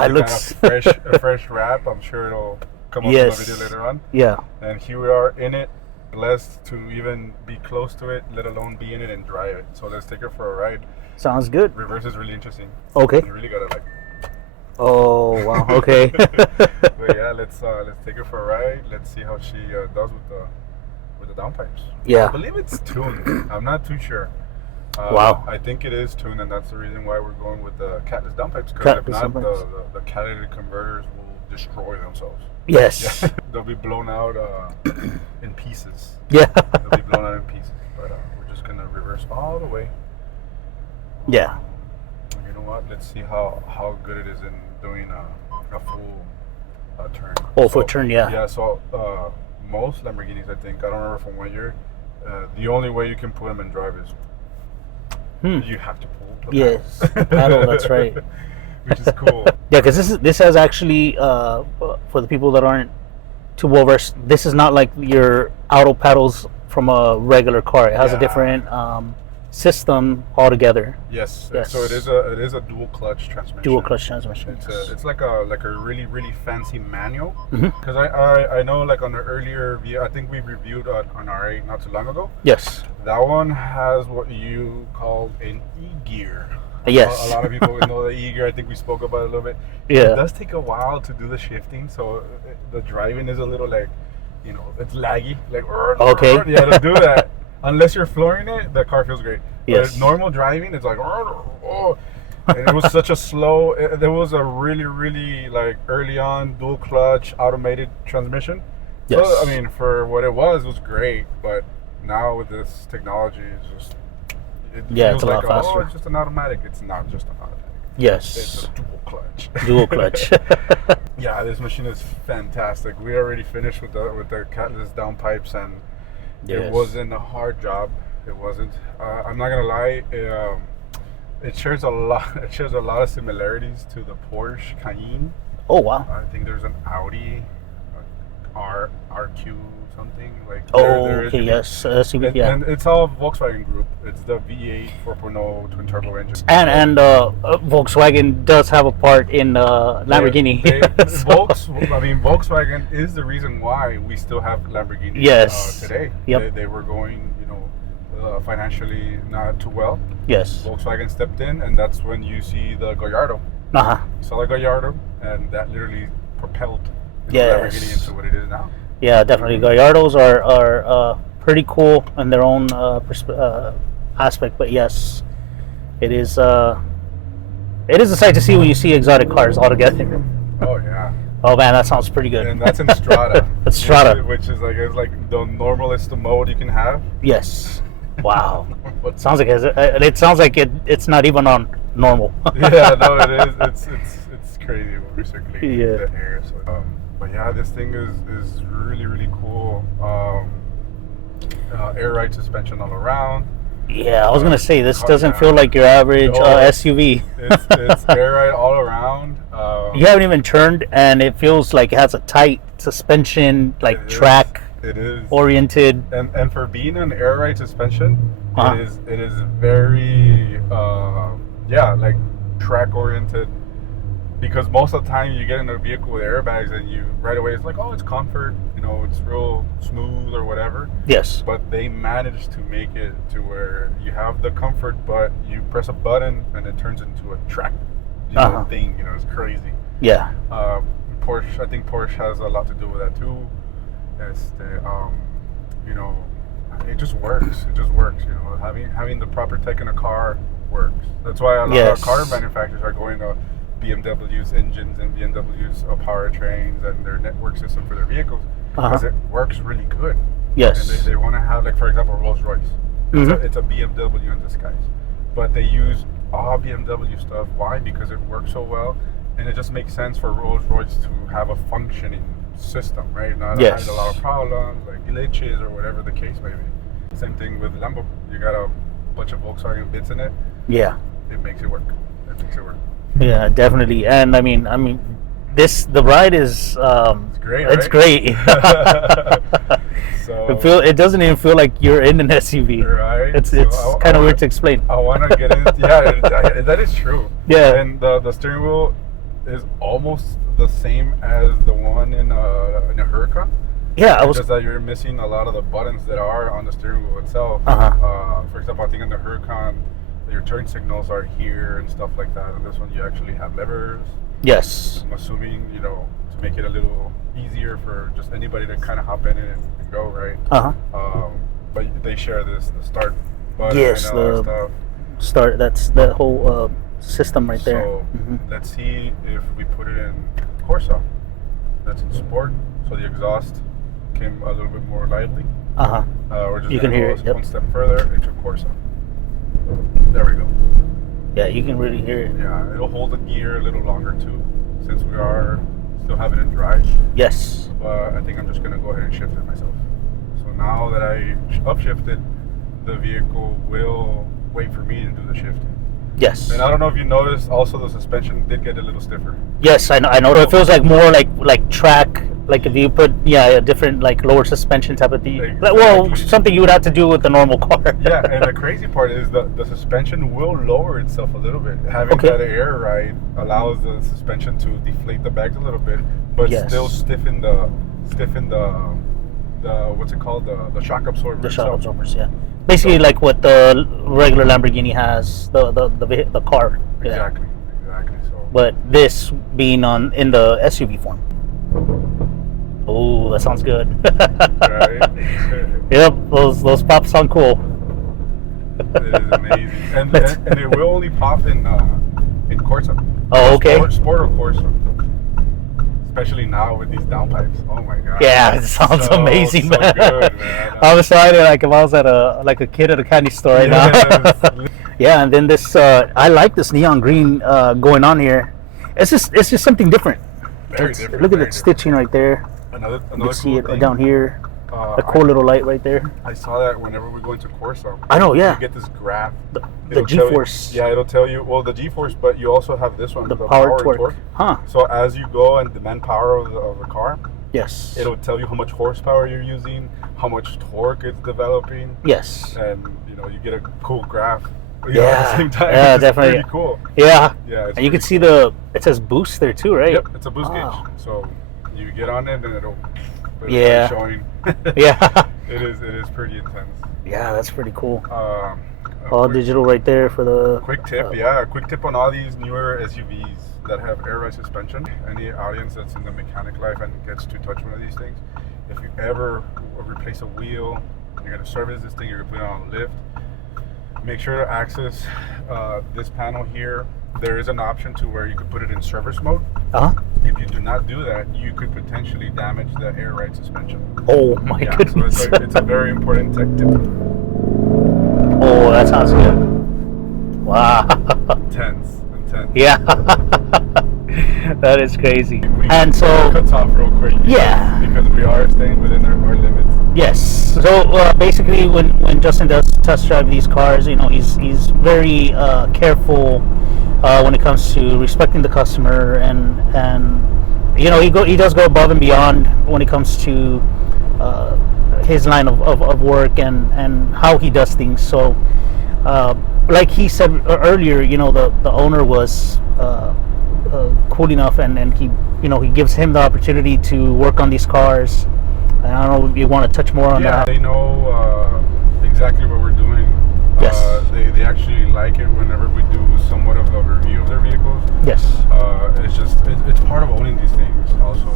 Yeah, it looks a fresh wrap. I'm sure it'll come up in the video later on. Yeah. And here we are in it, blessed to even be close to it, let alone be in it and drive it. So let's take her for a ride. Sounds good. Reverse is really interesting. Okay. You really gotta like. Oh wow. Okay. But yeah, let's take her for a ride. Let's see how she does with the downpipes. Yeah. I believe it's tuned. I'm not too sure. Wow. I think it is tuned, and that's the reason why we're going with the catless downpipes. Because if not, the catalytic converters will destroy themselves. Yes. Yeah. They'll be blown out in pieces. Yeah. They'll be blown out in pieces. But we're just gonna reverse all the way. Yeah. You know what? Let's see how good it is in doing a full turn. Full turn, yeah. Yeah. So most Lamborghinis, I think, I don't remember from what year. The only way you can put them in drive is you have to pull. The paddle. That's right. Which is cool. Yeah, because this has actually for the people that aren't too well versed, this is not like your auto paddles from a regular car. It has a different system altogether. Yes. Yes. So it is a dual clutch transmission. Dual clutch transmission. It's like a really fancy manual. Because I know like on the earlier I think we reviewed on R8 not too long ago. Yes. That one has what you call an e-gear. Yes. A lot of people know the e-gear. I think we spoke about it a little bit. Yeah. It does take a while to do the shifting, so the driving is a little like, it's laggy. Like, okay. Yeah, to do that. Unless you're flooring it, the car feels great. Yes. But normal driving, it's like, and it was such a slow. There was a really like early on dual clutch automated transmission. Yes. So, I mean, for what it was great. But now with this technology, it's just it feels it's a like lot faster. It's just an automatic. It's not just an automatic. Yes. It's a dual clutch. Dual clutch. Yeah, this machine is fantastic. We already finished with the catless downpipes, and it wasn't a hard job. It wasn't. I'm not gonna lie. It shares a lot. It shares a lot of similarities to the Porsche Cayenne. Oh wow. I think there's an Audi RQ something like. Okay. Yes. Yeah. And it's all Volkswagen Group. It's the V8 4.0 twin turbo engine. And Volkswagen does have a part in Lamborghini. Volkswagen is the reason why we still have Lamborghini today. Yep. They were going, financially not too well. Yes. Volkswagen stepped in, and that's when you see the Gallardo. You saw the Gallardo, and that literally propelled Lamborghini into what it is now. Yeah, definitely. Gallardos are pretty cool in their own aspect, but yes, it is a sight to see when you see exotic cars all together. Oh yeah. Oh man, that sounds pretty good. And that's in Strata. That's Strata, which is like the normalest mode you can have. Yes. Wow. It sounds like it's not even on normal. Yeah, no, it is. It's crazy when we're circulating that air. So, but yeah, this thing is really cool. Air ride suspension all around. Yeah, I was gonna say this doesn't feel like your average SUV. It's air ride all around. You haven't even turned, and it feels like it has a tight suspension, like track. It is oriented, and for being an air ride suspension, it is very like track oriented. Because most of the time you get in a vehicle with airbags, and you right away it's like, oh, it's comfort, it's real smooth or whatever. Yes. But they managed to make it to where you have the comfort, but you press a button and it turns into a track thing. It's crazy. Yeah. Porsche, I think Porsche has a lot to do with that too. It just works. It just works. Having the proper tech in a car works. That's why a lot of car manufacturers are going to BMW's engines and BMW's powertrains and their network system for their vehicles because it works really good. Yes. And they want to have, like, for example, Rolls-Royce. It's a BMW in disguise. But they use all BMW stuff. Why? Because it works so well, and it just makes sense for Rolls-Royce to have a functioning system, right? Not having a lot of problems, like glitches or whatever the case may be. Same thing with Lambo. You got a bunch of Volkswagen bits in it. Yeah. It makes it work. Yeah, definitely. And I mean, the ride is it's great. It's great. So it doesn't even feel like you're in an SUV. Right. It's kind of weird to explain. I want to get in. Yeah, that is true. Yeah. And the steering wheel, is almost the same as the one in a Huracan. Yeah, I It's was. just that you're missing a lot of the buttons that are on the steering wheel itself. For example, I think in the Huracan, your turn signals are here and stuff like that. And this one, you actually have levers. Yes. I'm assuming, to make it a little easier for just anybody to kind of hop in and go, right? But they share the start button Yes, and all that stuff. Start. That's the whole system right there. So let's see if we put it in Corsa. That's in sport. So the exhaust came a little bit more lively. We're just you can hear it. Yep. One step further into Corsa. There we go. Yeah, you can really hear it. Yeah, it'll hold the gear a little longer too, since we are still having it drive. Yes. But I think I'm just gonna go ahead and shift it myself. So now that I upshifted, the vehicle will wait for me to do the shifting. Yes. And I don't know if you noticed, also the suspension did get a little stiffer. Yes, I know. I know. It feels like more like track. Like if you put a different lower suspension type of thing. Exactly. Well, something you would have to do with the normal car. Yeah, and the crazy part is the suspension will lower itself a little bit. Having that air ride allows the suspension to deflate the bags a little bit, but still stiffen the what's it called, the shock absorber. The shock absorbers, yeah. Basically, like what the regular Lamborghini has, the car. Exactly. So. But this being in the SUV form. Oh, that sounds good. Right? Yep, those pops sound cool. It is amazing, and it will only pop in Corsa. Oh, okay. Sport or Corsa. Especially now with these downpipes. Oh my god. Yeah, it sounds amazing, man. Good, man. I'm excited, like if I was at a kid at a candy store right now. Yeah, and then this I like this neon green going on here. It's just something different. Very different. Look at the stitching right there. Another you can see cool it down here. A cool little light right there. I saw that whenever we go into Corsa. I know, yeah. You get this graph. The G-force. Yeah, it'll tell you, well, the G-force, but you also have this one, the power torque. Huh. So as you go and demand power of the car, yes, it'll tell you how much horsepower you're using, how much torque it's developing. Yes. And, you get a cool graph. At Yeah, the same time. yeah, It's definitely. pretty cool. Yeah. Yeah. And you can see it says boost there too, right? Yep, it's a boost gauge. So you get on it and it'll showing. Yeah. It is pretty intense. Yeah, that's pretty cool. All digital right there for the quick tip. A quick tip on all these newer SUVs that have air ride suspension. Any audience that's in the mechanic life and gets to touch one of these things, if you ever replace a wheel, you're gonna service this thing, you're gonna put it on a lift, make sure to access this panel here. There is an option to where you could put it in service mode. If you do not do that, you could potentially damage the air ride suspension. Oh my goodness. So it's a very important tech tip. Oh, that sounds good. Wow. Intense. Yeah. That is crazy. And so cuts off real quick. Because we are staying within our limits. Yes. So basically, when Justin does test drive these cars, he's very careful when it comes to respecting the customer, and he does go above and beyond when it comes to his line of work and how he does things. So like he said earlier, the owner was cool enough, and he gives him the opportunity to work on these cars. And I don't know if you want to touch more on that. Yeah, they know exactly what we're doing. Yes. They actually like it whenever we do somewhat of a review of their vehicles. Yes. It's part of owning these things also.